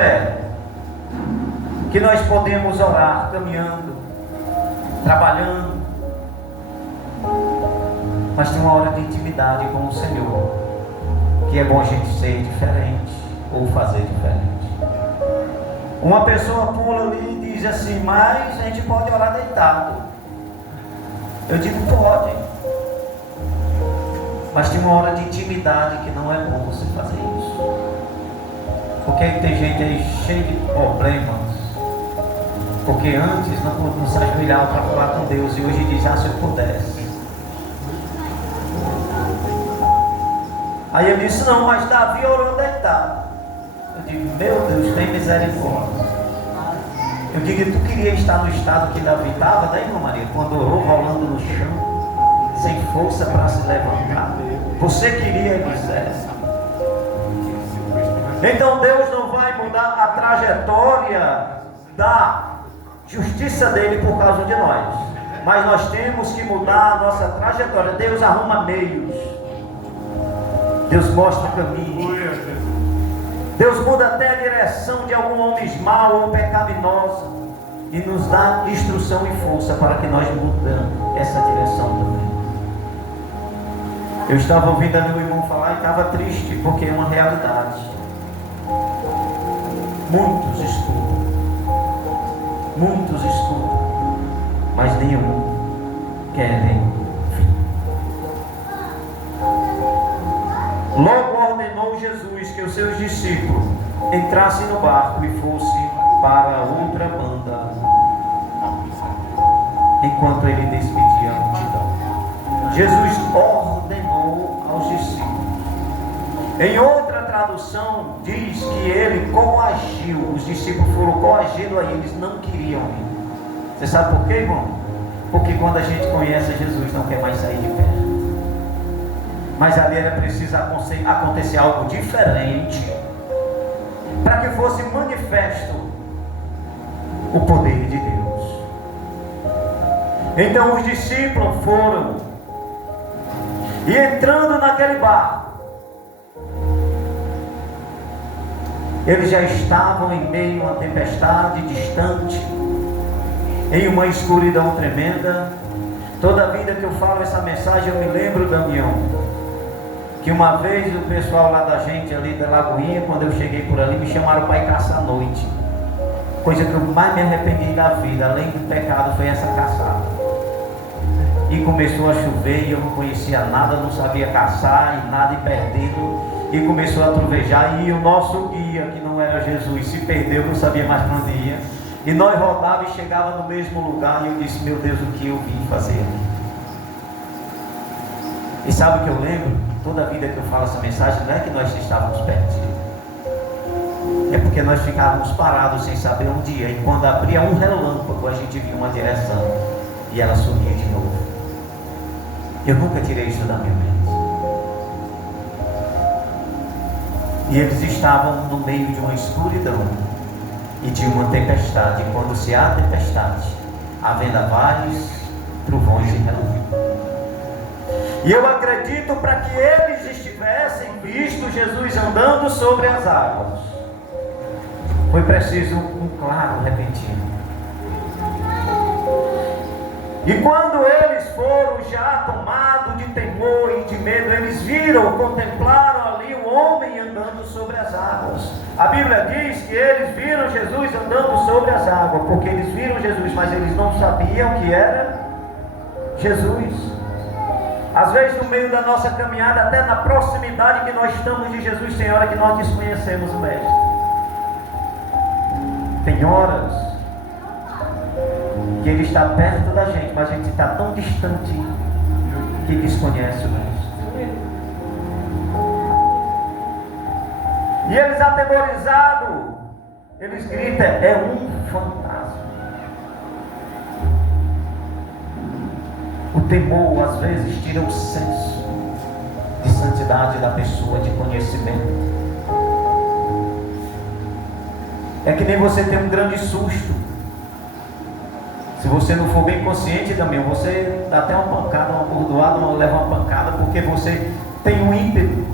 É que nós podemos orar caminhando, trabalhando, mas tem uma hora de intimidade com o Senhor, que é bom a gente ser diferente ou fazer diferente. Uma pessoa pula ali e diz assim: mas a gente pode orar deitado. Eu digo: pode, mas tem uma hora de intimidade que não é bom você fazer isso, porque tem gente aí cheia de problemas, porque antes não se ajoelhava para falar com Deus, e hoje diz: ah, se eu pudesse. Aí ele disse: não, mas Davi orou deitado. Eu digo: meu Deus, tem misericórdia. Eu digo: tu queria estar no estado que Davi estava, daí, irmã Maria, quando orou rolando no chão, sem força para se levantar? Você queria, Eliseu? Então Deus não vai mudar a trajetória da justiça dele por causa de nós, mas nós temos que mudar a nossa trajetória. Deus arruma meios, Deus mostra o caminho, Deus muda até a direção de algum homem mau ou pecaminoso e nos dá instrução e força para que nós mudamos essa direção também. Eu estava ouvindo meu irmão falar e estava triste, porque é uma realidade. Muitos estudam, mas nenhum querem vir. Logo ordenou Jesus que os seus discípulos entrassem no barco e fossem para outra banda, enquanto ele despedia a multidão. Jesus ordenou aos discípulos. Em outra tradução diz que ele coagiu, os discípulos foram coagidos aí, eles não queriam ir. Você sabe por quê, irmão? Porque quando a gente conhece Jesus, não quer mais sair de perto. Mas ali era preciso acontecer algo diferente, para que fosse manifesto o poder de Deus. Então os discípulos foram, e entrando naquele barco, eles já estavam em meio a uma tempestade distante, em uma escuridão tremenda. Toda vida que eu falo essa mensagem, eu me lembro, Damião, que uma vez o pessoal lá da gente, ali da Lagoinha, quando eu cheguei por ali, me chamaram para ir caçar à noite. Coisa que eu mais me arrependi da vida, além do pecado, foi essa caçada. E começou a chover e eu não conhecia nada, não sabia caçar e nada, e perdendo. E começou a trovejar, e o nosso guia, que não era Jesus, se perdeu, não sabia mais para onde ia. E nós rodávamos e chegava no mesmo lugar, e eu disse: meu Deus, o que eu vim fazer aqui? E sabe o que eu lembro? Toda a vida que eu falo essa mensagem, não é que nós estávamos perdidos, é porque nós ficávamos parados sem saber onde ia, e quando abria um relâmpago, a gente via uma direção, e ela sumia de novo. Eu nunca tirei isso da minha mente. E eles estavam no meio de uma escuridão e de uma tempestade. E quando se há tempestade, há vendavais, trovões e relâmpagos. E eu acredito, para que eles estivessem visto Jesus andando sobre as águas, foi preciso um claro repentino. E quando eles foram já tomados de temor e de medo, eles viram, contemplaram ali o homem andando sobre as águas. A Bíblia diz que eles viram Jesus andando sobre as águas, porque eles viram Jesus, mas eles não sabiam que era Jesus. Às vezes, no meio da nossa caminhada, até na proximidade que nós estamos de Jesus, tem hora que nós desconhecemos o Mestre. Tem horas que Ele está perto da gente, mas a gente está tão distante que desconhece o Mestre. E eles, atemorizados, eles gritam: é um fantasma. O temor às vezes tira o senso de santidade da pessoa, de conhecimento. É que nem você ter um grande susto. Se você não for bem consciente também, você dá até uma pancada, uma bordoada, leva uma pancada, porque você tem um ímpeto.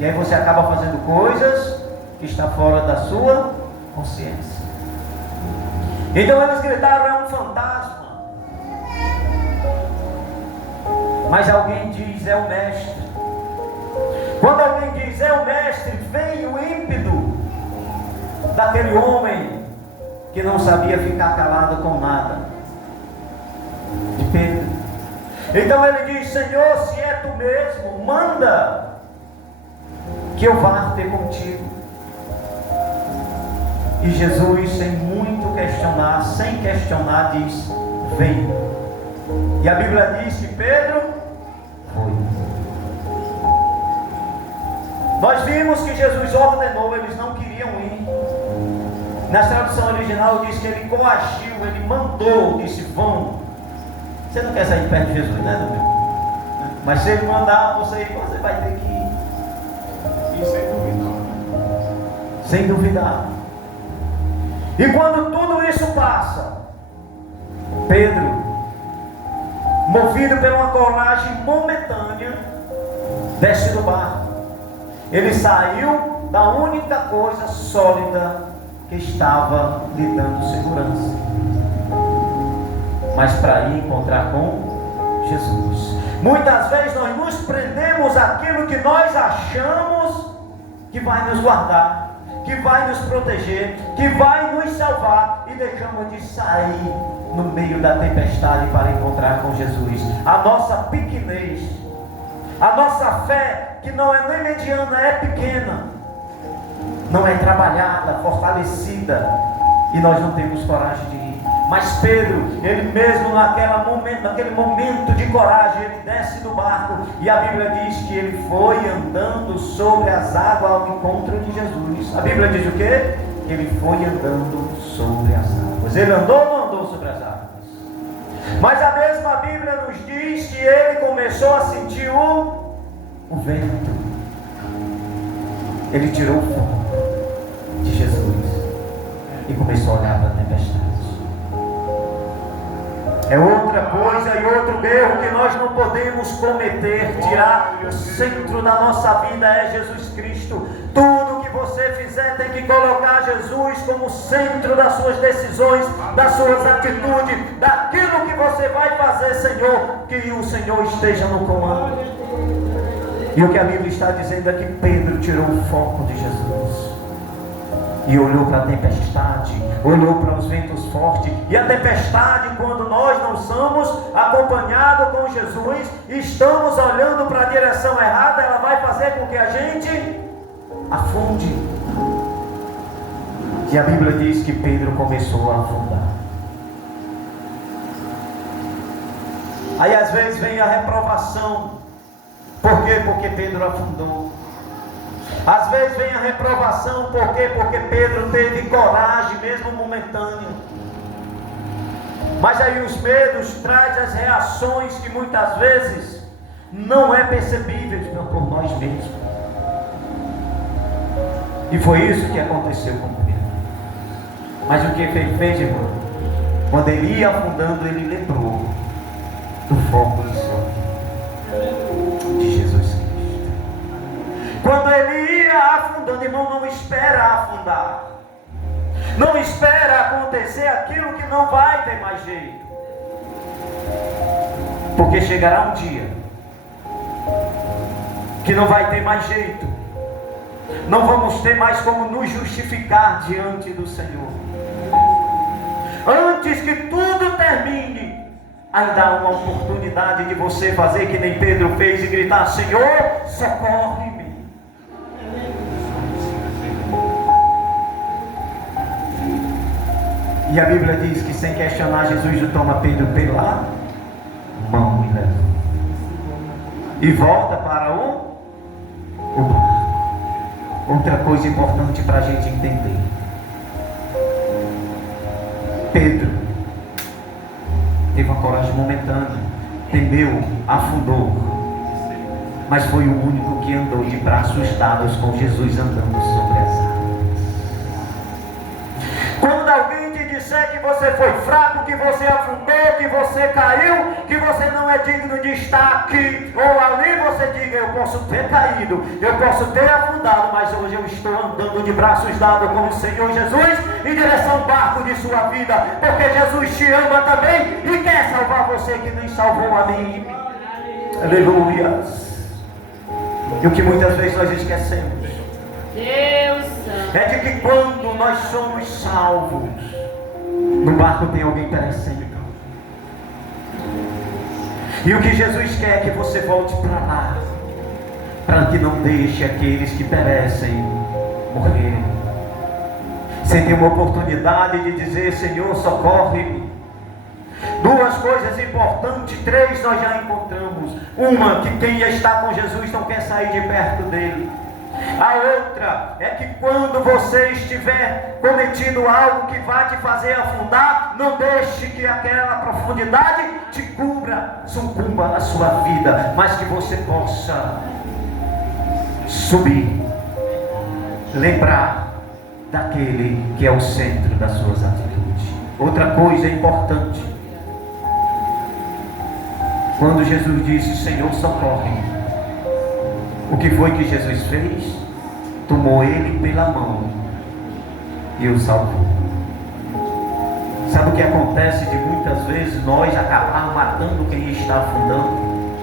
E aí você acaba fazendo coisas que está fora da sua consciência. Então eles gritaram: é um fantasma. Mas alguém diz: é o mestre. Quando alguém diz é o mestre, vem o ímpeto daquele homem que não sabia ficar calado com nada, de Pedro. Então ele diz: Senhor, se é tu mesmo, manda que eu vá ter contigo. E Jesus, sem muito questionar, sem questionar, diz: vem. E a Bíblia diz que Pedro foi. Nós vimos que Jesus ordenou, eles não queriam ir. Na tradução original diz que ele coagiu, ele mandou, disse: vão. Você não quer sair de perto de Jesus, né, meu? Mas se ele mandar você ir, você vai ter que ir. E sem duvidar. Sem duvidar. E quando tudo isso passa, Pedro, movido por uma coragem momentânea, desce do barco. Ele saiu da única coisa sólida que estava lhe dando segurança, mas para ir encontrar com Jesus. Muitas vezes nós nos prendemos àquilo que nós achamos que vai nos guardar, que vai nos proteger, que vai nos salvar, e deixamos de sair no meio da tempestade para encontrar com Jesus. A nossa pequenez, a nossa fé, que não é nem mediana, é pequena, não é trabalhada, fortalecida, e nós não temos coragem de ir. Mas Pedro, ele mesmo naquele momento de coragem, ele desce do barco, e a Bíblia diz que ele foi andando sobre as águas ao encontro de Jesus. A Bíblia diz o quê? Ele foi andando sobre as águas. Ele andou ou não andou sobre as águas? Mas a mesma Bíblia nos diz que ele começou a sentir o vento. Ele tirou o foco de Jesus e começou a olhar para a tempestade. É outra coisa e outro erro que nós não podemos cometer. Tirar o centro da nossa vida é Jesus Cristo. Tudo que você fizer tem que colocar Jesus como centro das suas decisões, das suas atitudes, daquilo que você vai fazer, Senhor, que o Senhor esteja no comando. E o que a Bíblia está dizendo é que Pedro tirou o foco de Jesus e olhou para a tempestade, olhou para os ventos fortes. E a tempestade, quando nós não somos acompanhados com Jesus, estamos olhando para a direção errada, ela vai fazer com que a gente afunde. E a Bíblia diz que Pedro começou a afundar. Aí às vezes vem a reprovação. Por quê? Porque Pedro afundou. Às vezes vem a reprovação. Por quê? Porque Pedro teve coragem, mesmo momentânea. Mas aí os medos trazem as reações que muitas vezes não é percebíveis por nós mesmos. E foi isso que aconteceu com Pedro. Mas o que ele fez, irmão? Quando ele ia afundando, ele lembrou do foco de sua vida, de Jesus Cristo. Quando ele ia afundando, irmão, não espera afundar. Não espera acontecer aquilo que não vai ter mais jeito. Porque chegará um dia que não vai ter mais jeito. Não vamos ter mais como nos justificar diante do Senhor. Antes que tudo termine, ainda há uma oportunidade de você fazer que nem Pedro fez e gritar: Senhor, socorre-me. E a Bíblia diz que, sem questionar, Jesus toma Pedro pela mão e leva. E volta para o barco. Outra coisa importante para a gente entender: Pedro teve uma coragem momentânea, temeu, afundou, mas foi o único que andou de braços dados com Jesus, andando sobre as águas. Quando alguém te disser que você foi fraco, que você afundou, que você caiu, que você não é digno de estar aqui ou ali, você diga: eu posso ter caído, eu posso ter afundado, mas hoje eu estou andando de braços dados com o Senhor Jesus em direção ao barco de sua vida, porque Jesus te ama também e quer salvar você que nem salvou a mim. Aleluia. E o que muitas vezes nós esquecemos é de que quando nós somos salvos, no barco tem alguém perecendo. E o que Jesus quer é que você volte para lá, para que não deixe aqueles que perecem morrer. Você tem uma oportunidade de dizer: Senhor, socorre-me. Duas coisas importantes, três nós já encontramos. Uma, que quem já está com Jesus não quer sair de perto dele. A outra é que quando você estiver cometido algo que vai te fazer afundar, não deixe que aquela profundidade te cubra, sucumba a sua vida, mas que você possa subir, lembrar daquele que é o centro das suas atitudes. Outra coisa importante, quando Jesus disse: Senhor, socorre-me, o que foi que Jesus fez? Tomou ele pela mão e o salvou. Sabe o que acontece de muitas vezes nós acabarmos matando quem está afundando?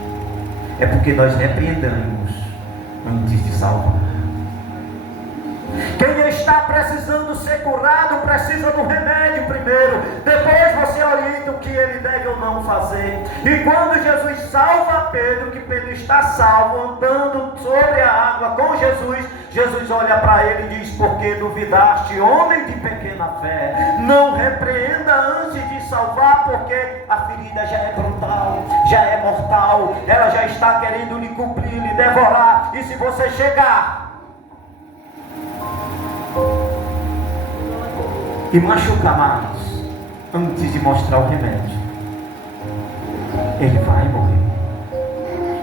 É porque nós repreendemos antes de salvar. Quem está precisando ser curado precisa do remédio primeiro, depois você orienta o que ele deve ou não fazer. E quando Jesus salva Pedro, que Pedro está salvo, andando sobre a água com Jesus, Jesus olha para ele e diz: porque duvidaste, homem de pequena fé? Não repreenda antes de salvar, porque a ferida já é brutal, já é mortal, ela já está querendo lhe cobrir, lhe devorar. E se você chegar e machucar mais antes de mostrar o remédio, ele vai morrer,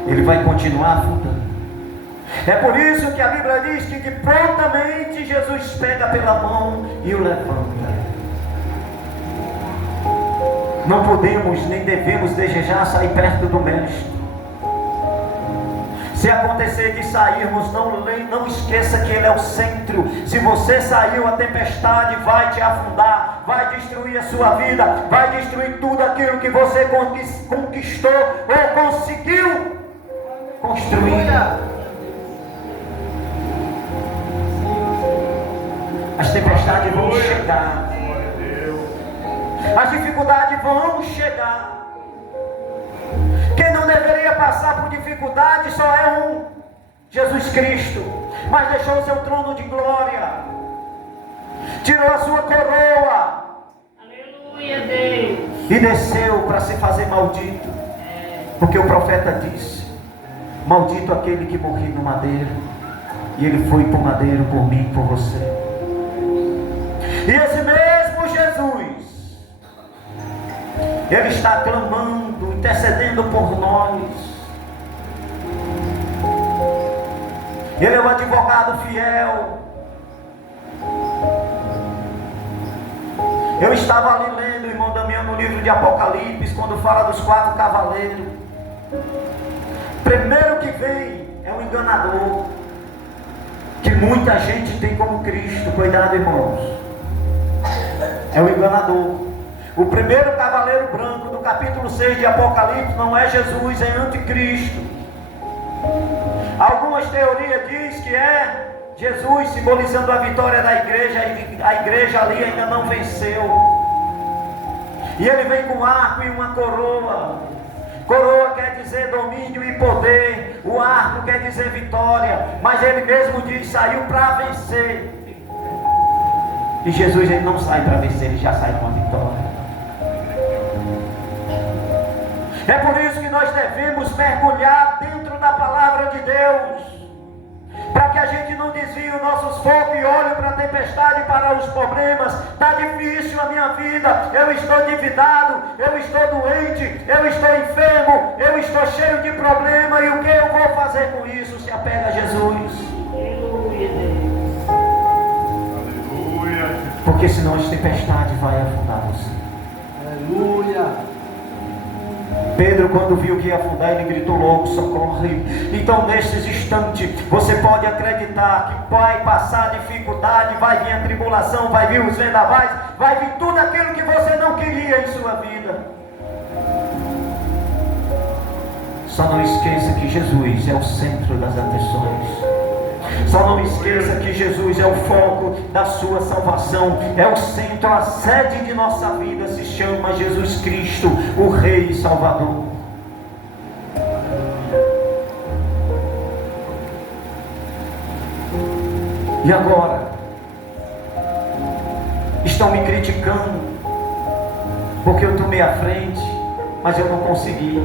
ele vai continuar afundando. É por isso que a Bíblia diz que de prontamente Jesus pega pela mão e o levanta. Não podemos nem devemos desejar sair perto do Mestre. Se acontecer de sairmos, não esqueça que Ele é o centro. Se você saiu, a tempestade vai te afundar, vai destruir a sua vida, vai destruir tudo aquilo que você conquistou ou conseguiu construir. As tempestades vão chegar, as dificuldades vão chegar. Quem não deveria passar por dificuldade só é Jesus Cristo, mas deixou o seu trono de glória, tirou a sua coroa, aleluia, Deus, e desceu para se fazer maldito, porque o profeta disse: maldito aquele que morreu no madeiro, e ele foi para o madeiro por mim e por você. E esse mesmo Jesus, ele está clamando, intercedendo por nós. Ele é um advogado fiel. Eu estava ali lendo, irmão Damião, no livro de Apocalipse, quando fala dos 4 cavaleiros. Primeiro que vem é um enganador, que muita gente tem como Cristo. Cuidado, irmãos, é o enganador. O primeiro cavaleiro branco do capítulo 6 de Apocalipse não é Jesus, é anticristo. Algumas teorias dizem que é Jesus simbolizando a vitória da igreja, e a igreja ali ainda não venceu. E ele vem com um arco e uma coroa. Coroa quer dizer domínio e poder, o arco quer dizer vitória, mas ele mesmo diz: saiu para vencer. E Jesus, ele não sai para vencer, ele já sai com a vitória. É por isso que nós devemos mergulhar dentro da palavra de Deus, para que a gente não desvie os nossos focos e olhe para a tempestade, para os problemas. Está difícil a minha vida, eu estou endividado, eu estou doente, eu estou enfermo, eu estou cheio de problema, e o que eu vou fazer com isso? Se apega a Jesus. Aleluia, Deus. Aleluia. Porque senão as tempestades vai afundar você. Aleluia. Pedro, quando viu que ia afundar, ele gritou logo: socorre. Então, nesses instantes, você pode acreditar que vai passar dificuldade, vai vir a tribulação, vai vir os vendavais, vai vir tudo aquilo que você não queria em sua vida. Só não esqueça que Jesus é o centro das atenções. Só não esqueça que Jesus é o foco da sua salvação, é o centro, a sede de nossa vida se chama Jesus Cristo, o Rei e Salvador. E agora? Estão me criticando, porque eu tomei a frente, mas eu não consegui.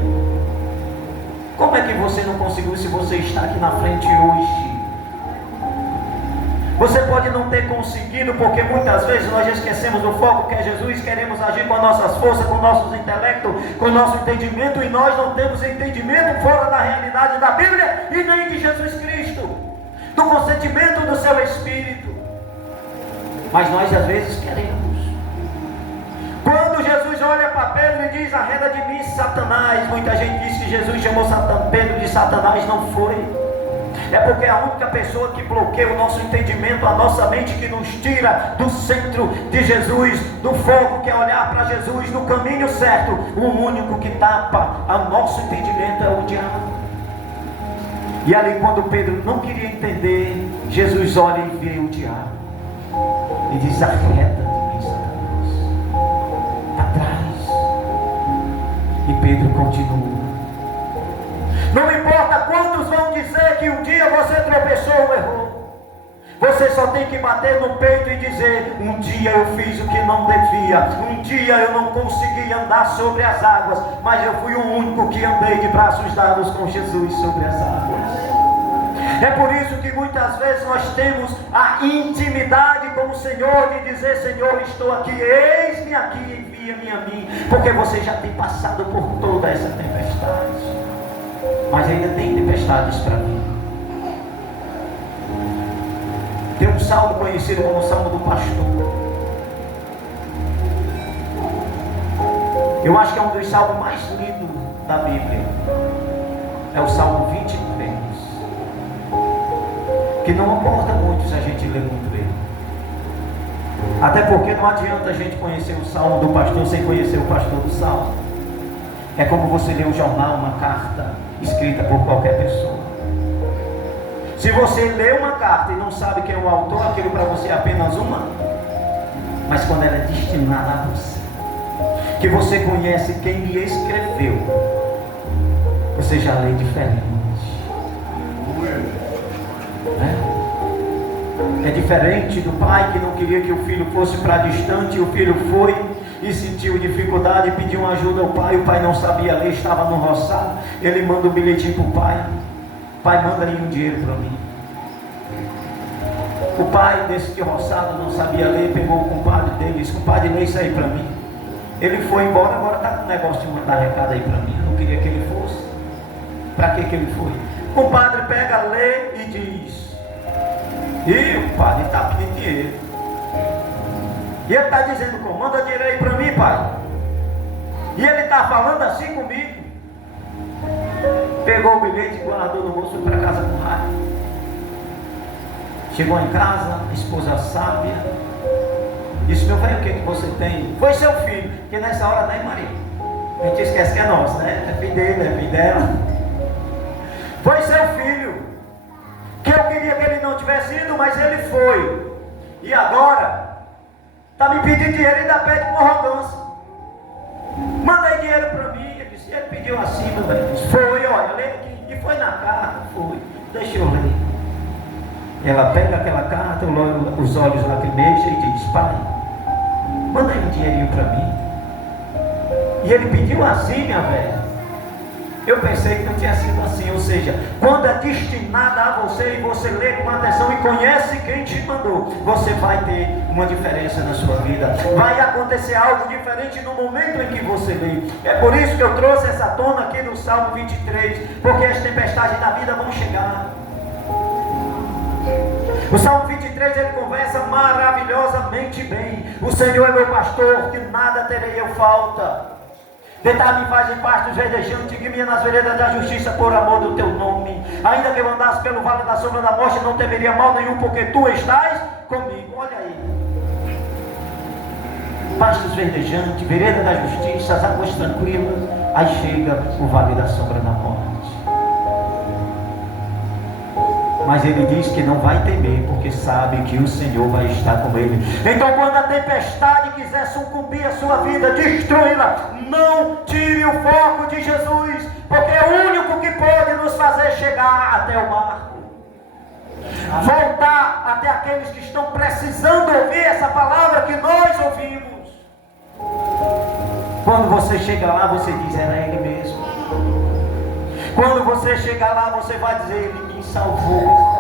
Como é que você não conseguiu se você está aqui na frente hoje? Você pode não ter conseguido, porque muitas vezes nós esquecemos o foco que é Jesus, queremos agir com as nossas forças, com nossos intelectos, com o nosso entendimento, e nós não temos entendimento fora da realidade da Bíblia e nem de Jesus Cristo, do consentimento do seu Espírito. Mas nós às vezes queremos. Quando Jesus olha para Pedro e diz: arreda de mim, Satanás, muita gente diz que Jesus chamou Pedro de Satanás, não foi. É porque é a única pessoa que bloqueia o nosso entendimento, a nossa mente, que nos tira do centro de Jesus, do foco que é olhar para Jesus, no caminho certo. O único que tapa o nosso entendimento é o diabo. E ali, quando Pedro não queria entender, Jesus olha e vê o diabo e diz: arreda de mim, Satanás, atrás. E Pedro continua. Não importa quantos vão dizer que um dia você tropeçou ou errou, você só tem que bater no peito e dizer: um dia eu fiz o que não devia, um dia eu não consegui andar sobre as águas, mas eu fui o único que andei de braços dados com Jesus sobre as águas. É por isso que muitas vezes nós temos a intimidade com o Senhor de dizer: Senhor, estou aqui, eis-me aqui, envia-me a mim, porque você já tem passado por toda essa tempestade. Mas ainda tem tempestades para mim. Tem um salmo conhecido como o Salmo do Pastor. Eu acho que é um dos salmos mais lindos da Bíblia. É o Salmo 23. Que não importa muito se a gente lê muito ele. Até porque não adianta a gente conhecer o Salmo do Pastor sem conhecer o pastor do Salmo. É como você ler um jornal, uma carta escrita por qualquer pessoa. Se você lê uma carta e não sabe quem é o autor, aquilo para você é apenas uma. Mas quando ela é destinada a você, que você conhece quem lhe escreveu, você já lê diferente. É diferente do pai que não queria que o filho fosse para distante, e o filho foi e sentiu dificuldade, pediu ajuda ao pai, o pai não sabia ler, estava no roçado, ele manda um bilhetinho para o pai: pai, manda aí um dinheiro para mim. O pai desse roçado não sabia ler, pegou o compadre dele e disse: compadre, lê isso aí para mim. Ele foi embora, agora está com um negócio de mandar recado aí para mim, eu não queria que ele fosse. Para que ele foi? O compadre pega, lê e diz: e o padre está pedindo dinheiro. E ele está dizendo: como? Manda dinheiro aí para mim, pai. E ele está falando assim comigo. Pegou o bilhete e guardou no bolso para casa com raiva. Chegou em casa, a esposa sábia disse: meu velho, o que você tem? Foi seu filho. Porque nessa hora, né, Maria? A gente esquece que é nosso, né? É filho dele, é filho dela. Foi seu filho. Que eu queria que ele não tivesse ido, mas ele foi. E agora está me pedindo dinheiro e ainda pede com arrogância. Manda aí dinheiro para mim. Ele disse: ele pediu assim, meu velho. Foi, olha, lê aqui. E foi na carta, foi. Deixa eu ler. Ela pega aquela carta, os olhos lacrimejam e diz: pai, manda aí um dinheirinho para mim. E ele pediu assim, minha velha. Eu pensei que não tinha sido assim. Ou seja, quando é destinada a você e você lê com atenção e conhece quem te mandou, você vai ter uma diferença na sua vida. Vai acontecer algo diferente no momento em que você lê. É por isso que eu trouxe essa tona aqui no Salmo 23, porque as tempestades da vida vão chegar. O Salmo 23 ele conversa maravilhosamente bem. o Senhor é meu pastor, que nada terei eu falta. Deitar-me faz em pastos verdejantes, guia-me nas veredas da justiça, por amor do teu nome. Ainda que eu andasse pelo vale da sombra da morte, não temeria mal nenhum, porque tu estás comigo. Olha aí. Pastos verdejantes, vereda da justiça, as águas tranquilas. Aí chega o vale da sombra da morte. Mas ele diz que não vai temer, porque sabe que o Senhor vai estar com ele. Então quando a tempestade quiser sucumbir a sua vida, destruí-la, não tire o foco de Jesus, porque é o único que pode nos fazer chegar até o barco. Voltar até aqueles que estão precisando ouvir essa palavra que nós ouvimos. Quando você chega lá, você diz, era ele mesmo. Quando você chega lá, você vai dizer, ele me salvou.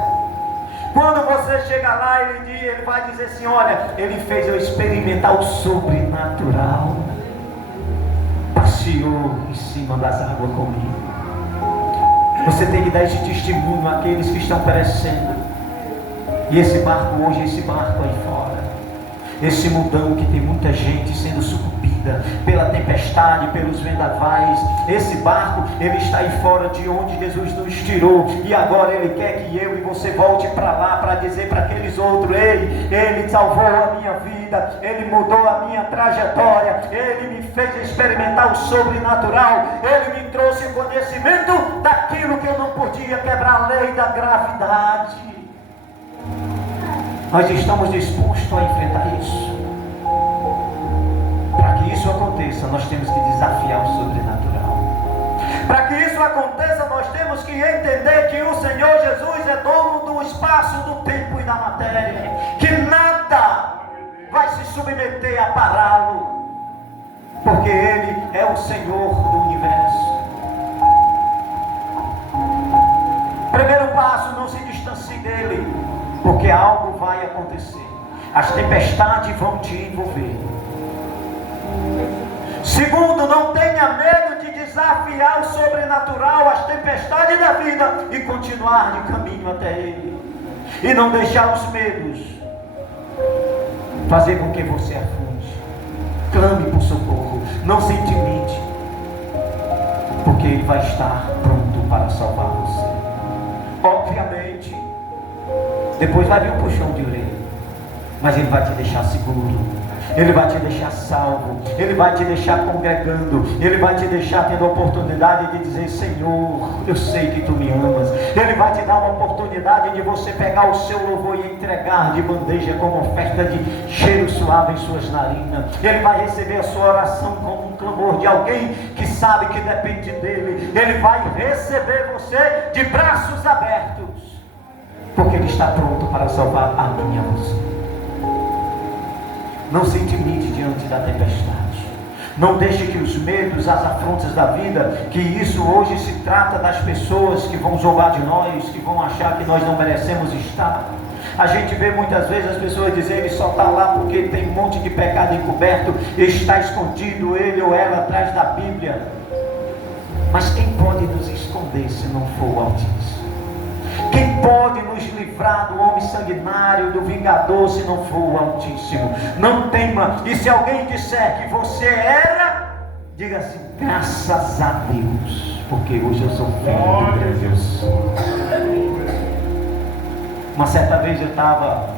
Quando você chega lá, ele vai dizer assim, olha, ele fez eu experimentar o sobrenatural. Passeou em cima das águas comigo. Você tem que dar esse testemunho àqueles que estão perecendo. E esse barco hoje, esse barco aí fora, esse mundão que tem muita gente sendo sucumbida pela tempestade, pelos vendavais, esse barco, ele está aí fora de onde Jesus nos tirou, e agora ele quer que eu e você volte para lá, para dizer para aqueles outros, ei, ele salvou a minha vida, ele mudou a minha trajetória, ele me fez experimentar o sobrenatural, ele me trouxe o conhecimento daquilo que eu não podia, quebrar a lei da gravidade. Nós estamos dispostos a enfrentar isso. Para que isso aconteça, nós temos que desafiar o sobrenatural. Para que isso aconteça, nós temos que entender que o Senhor Jesus é dono do espaço, do tempo e da matéria. Que nada vai se submeter a pará-lo. Porque Ele é o Senhor do universo. Primeiro passo, não se distancie dele. Porque algo vai acontecer. As tempestades vão te envolver. Segundo, não tenha medo de desafiar o sobrenatural, as tempestades da vida, e continuar de caminho até Ele. E não deixar os medos fazer com que você afunde. Clame por socorro. Não se intimide. Porque Ele vai estar pronto para salvar você. Obviamente, depois vai vir um puxão de orelha, mas Ele vai te deixar seguro, Ele vai te deixar salvo, Ele vai te deixar congregando, Ele vai te deixar tendo a oportunidade de dizer, Senhor, eu sei que Tu me amas. Ele vai te dar uma oportunidade de você pegar o seu louvor e entregar de bandeja como oferta de cheiro suave em suas narinas. Ele vai receber a sua oração como um clamor de alguém que sabe que depende dEle. Ele vai receber você de braços abertos, porque Ele está pronto para salvar a mim e a você. Não se intimide diante da tempestade. Não deixe que os medos, as afrontas da vida, que isso hoje se trata das pessoas que vão zombar de nós, que vão achar que nós não merecemos estar. A gente vê muitas vezes as pessoas dizerem, ele só está lá porque tem um monte de pecado encoberto, está escondido ele ou ela atrás da Bíblia. Mas quem pode nos esconder se não for o Altíssimo? Quem pode nos livrar do homem sanguinário, do vingador, se não for o Altíssimo? Não tema. E se alguém disser que você era, diga assim, graças a Deus, porque hoje eu sou filho de Deus. Uma certa vez eu estava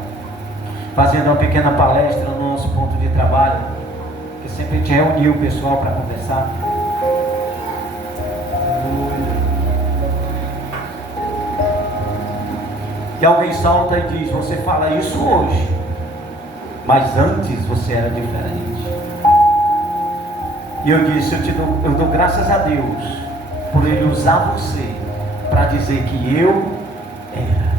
fazendo uma pequena palestra no nosso ponto de trabalho, que sempre a gente reunia o pessoal para conversar. E alguém salta e diz, você fala isso hoje, mas antes você era diferente. E eu disse, eu dou graças a Deus por Ele usar você para dizer que eu era.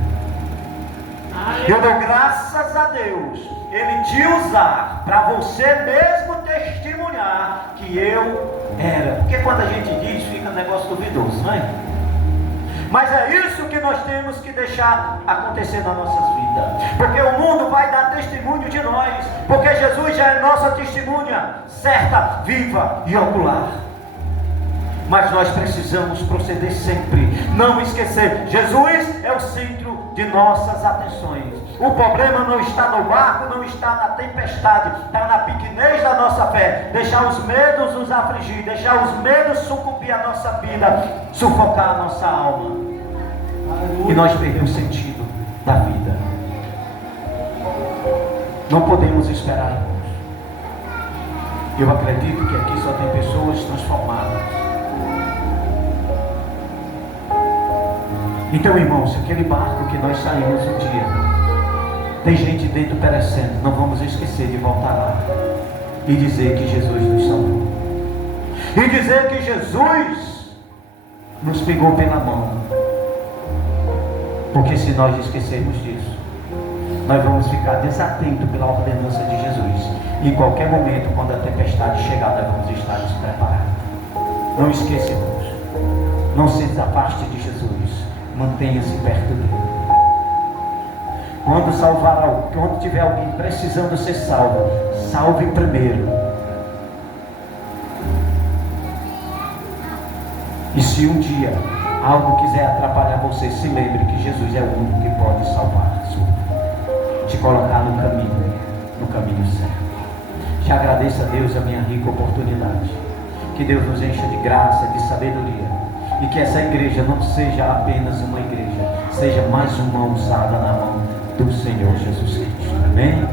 Eu dou graças a Deus Ele te usar para você mesmo testemunhar que eu era. Porque quando a gente diz, fica um negócio duvidoso, não é? Mas é isso que nós temos que deixar acontecer nas nossas vidas. Porque o mundo vai dar testemunho de nós. Porque Jesus já é nossa testemunha, certa, viva e ocular. Mas nós precisamos proceder sempre. Não esquecer, Jesus é o centro de nossas atenções. O problema não está no barco, não está na tempestade, está na pequenez da nossa fé. Deixar os medos nos afligir, deixar os medos sucumbir a nossa vida, sufocar a nossa alma. E nós perdemos o sentido da vida. Não podemos esperar, irmãos. Eu acredito que aqui só tem pessoas transformadas. Então, irmãos, aquele barco que nós saímos um dia, tem gente dentro perecendo, não vamos esquecer de voltar lá e dizer que Jesus nos salvou, e dizer que Jesus nos pegou pela mão, porque se nós esquecermos disso, nós vamos ficar desatentos pela ordenança de Jesus. Em qualquer momento, quando a tempestade chegar, nós vamos estar despreparados. Não esqueça, irmãos, não se desafaste de Jesus, mantenha-se perto dele. Quando tiver alguém precisando ser salvo, salve primeiro. E se um dia algo quiser atrapalhar você, se lembre que Jesus é o único que pode salvar a sua vida, te colocar no caminho certo. Te agradeço a Deus a minha rica oportunidade. Que Deus nos encha de graça, de sabedoria, e que essa igreja não seja apenas uma igreja, seja mais uma usada na mão do Senhor Jesus Cristo. Amém?